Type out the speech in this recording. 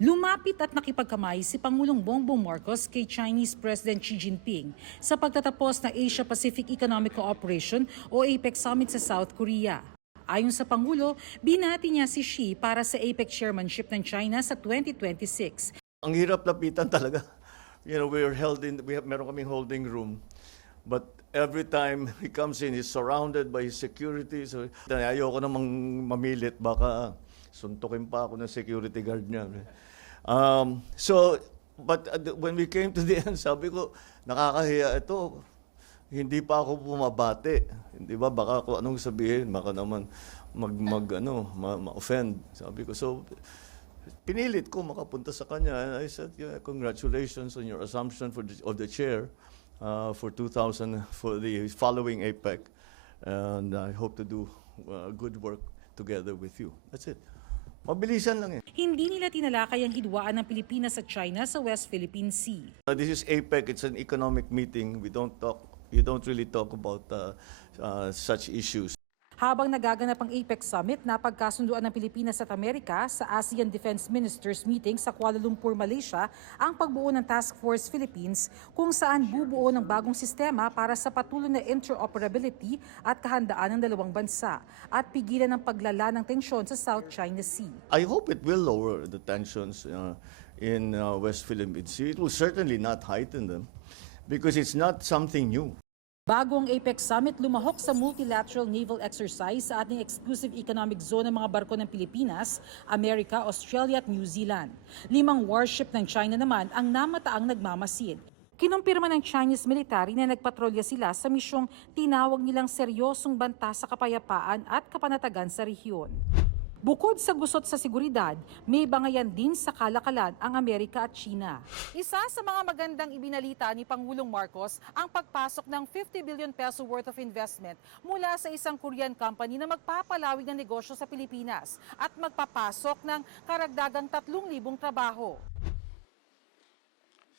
Lumapit at nakipagkamay si Pangulong Bongbong Marcos kay Chinese President Xi Jinping sa pagtatapos ng Asia-Pacific Economic Cooperation o APEC Summit sa South Korea. Ayon sa Pangulo, binati niya si Xi para sa APEC chairmanship ng China sa 2026. Ang hirap lapitan talaga. Meron kaming holding room. But every time he comes in, he's surrounded by his security. So, ayoko namang mamilit, baka suntukin pa ako ng security guard niya. When we came to the end, sabi ko, nakakahiya ito. Hindi pa ako bumabati. Hindi ba? Baka kung anong sabihin, baka naman ma-offend. Sabi ko, so, pinilit ko makapunta sa kanya. And I said, yeah, congratulations on your assumption of the chair for the following APEC. And I hope to do good work together with you. That's it. Mabilisan lang eh. Hindi nila tinalakay ang hidwaan ng Pilipinas at China sa West Philippine Sea. This is APEC. It's an economic meeting. You don't really talk about such issues. Habang nagaganap ang APEC Summit, napagkasunduan ng Pilipinas at Amerika sa ASEAN Defense Ministers Meeting sa Kuala Lumpur, Malaysia, ang pagbuo ng Task Force Philippines kung saan bubuo ng bagong sistema para sa patuloy na interoperability at kahandaan ng dalawang bansa at pigilan ng paglala ng tensyon sa South China Sea. I hope it will lower the tensions in West Philippine Sea. It will certainly not heighten them because it's not something new. Bago ang APEC Summit, lumahok sa multilateral naval exercise sa ating exclusive economic zone ng mga barko ng Pilipinas, Amerika, Australia at New Zealand. 5 warship ng China naman ang namataang nagmamasid. Kinumpirma ng Chinese military na nagpatrolya sila sa misyong tinawag nilang seryosong banta sa kapayapaan at kapanatagan sa rehiyon. Bukod sa gusot sa seguridad, may bangayan din sa kalakalan ang Amerika at China. Isa sa mga magandang ibinalita ni Pangulong Marcos ang pagpasok ng 50 billion peso worth of investment mula sa isang Korean company na magpapalawig ng negosyo sa Pilipinas at magpapasok ng karagdagang 3,000 trabaho.